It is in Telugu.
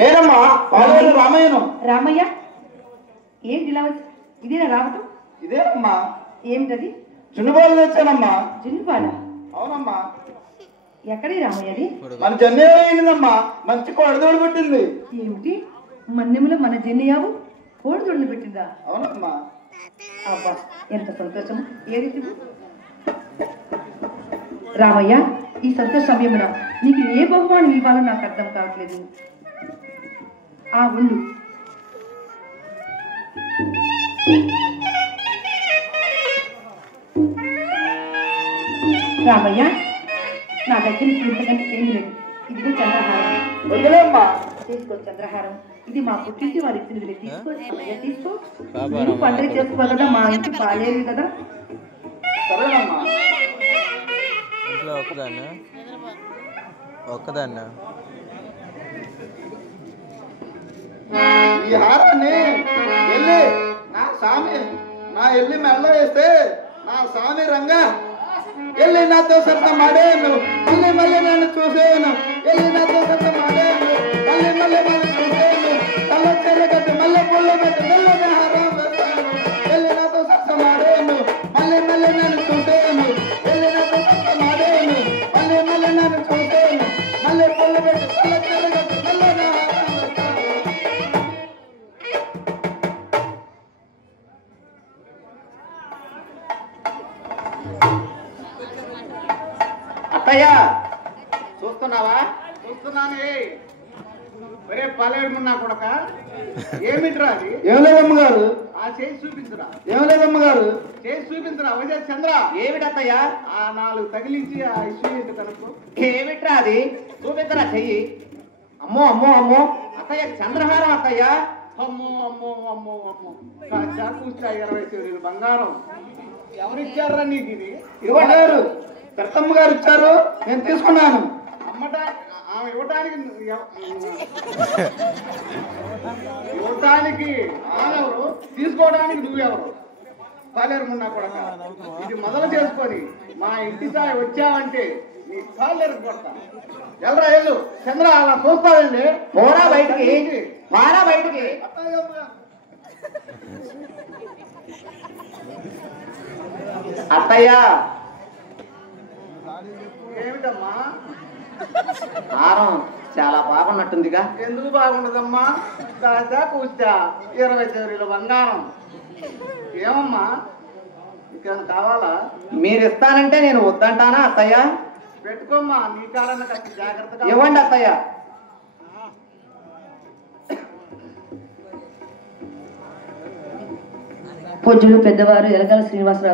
నేనమ్మా పాలేరు రామయ్యను. రామయ్య ఏంటి ఇలా వచ్చి ఇదేనా రావటం? ఇదే అమ్మా. ఏమిటది? జున్నుపాలు తెచ్చానమ్మా. జున్నుపాల? అవునమ్మా. ఎక్కడి రామయ్యది? మన జన్నే అయిందమ్మా, మంచి కొడదోడు పెట్టింది. ఏమిటి మన్నెములో మన జన్నియావు కోడి తొడులు పెట్టిందా? అవునమ్మా. అబ్బా ఎంత సంతోషం. ఏది రామయ్య, ఈ సంతోష సమయంలో నీకు ఏ బహుమానం ఇవ్వాలో నాకు అర్థం కావట్లేదు. ఆ ఉండు. రామయ్య, నా దగ్గర ఇప్పుడు ఇంతకంటే ఏమి లేదు. ఇదిగో చంద్రహారం. వదిలేమ్మా. తీసుకో చంద్రహారం. ఇది మా పుట్టింటి వారు ఇచ్చినది. తీసుకో తీసుకో. నువ్వు పండుగ చేసుకో కదా, మా ఇంటి పాలేరు కదా. సరేనమ్మా. ఒక్కదాన్న ఈ హారాన్ని వెళ్ళి నా స్వామి నా వెళ్ళి మెల్ల వేస్తే నా స్వామి రంగా వెళ్ళి నాతో సరస మాడేను. మళ్ళీ మళ్ళీ నన్ను చూసేను. వెళ్ళి నాతో సరస మాడేను. మళ్ళీ మళ్ళీ నన్ను చూసేను. తల చెరగట్టు మళ్ళీ పుల్ల పెట్టి మెల్లనే హారం వేస్తాను. వెళ్ళి నాతో సరస మాడేను. మళ్ళీ మళ్ళీ నన్ను చూసేను. వెళ్ళి నాతో సరస మాడేను. మళ్ళీ మళ్ళీ నన్ను చూసేను. మళ్ళీ పుల్ల పెట్టి తల చెరగట్టు మెల్లనే హారం వేస్తాను. అత్తయ్య చూస్తున్నావా? చూస్తున్నానే. ఒరే పాలేరుమున్నా కొడక, ఏమిట్రా అది? ఏం లేదమ్మ గారు. ఆ చేసి చూపించరా. ఏం లేదమ్మ గారు. చేసి చూపించరా. అవజే చంద్ర. ఏమిటత్తయ్య? ఆ 4 తగిలించి ఆ ఇష్యూ ఏంటి కనుక్కో. ఏమిట్రా అది? చూపించరా చెయ్యి. అమ్మో అమ్మో అమ్మో అత్తయ్య, చంద్రహారం అత్తయ్య. అమ్మో అమ్మో అమ్మో అమ్మో కూర్చా 20 సూర్యులు బంగారం. ఎవరిచ్చారా నీకు ఇది? ఇవ్వలేరు. పెద్దమ్మ గారు ఇచ్చారు, నేను తీసుకున్నాను. ఆమె ఇవ్వటానికి ఆమెవరు, తీసుకోవడానికి నువ్వెవరు? పాలేరుమున్నా కొడక, ఇది మొదలు చేసుకొని మా ఇంటి సాయి వచ్చావంటే నీ కాలేరు కొడతా. ఎల్లరా ఎల్లు. చంద్ర అలా చూస్తావండి. పోరా బయటికి, పారా బయటికి. అత్తయ్య ఏమిటమ్మా? హారం చాలా బాగున్నట్టుందిగా. ఎందుకు బాగుండదమ్మా? దాచా కూర్చా 20 సూర్యుల బంగారం. ఏమమ్మా ఇంకేమైనా కావాలా? మీరు ఇస్తానంటే నేను వద్దంటానా అత్తయ్య? పెట్టుకోమ్మా, నీ కాలన్న కట్టి జాగ్రత్తగా ఇవ్వండి అత్తయ్య. పూజ్యులు పెద్దవారు ఎలగల శ్రీనివాసరావు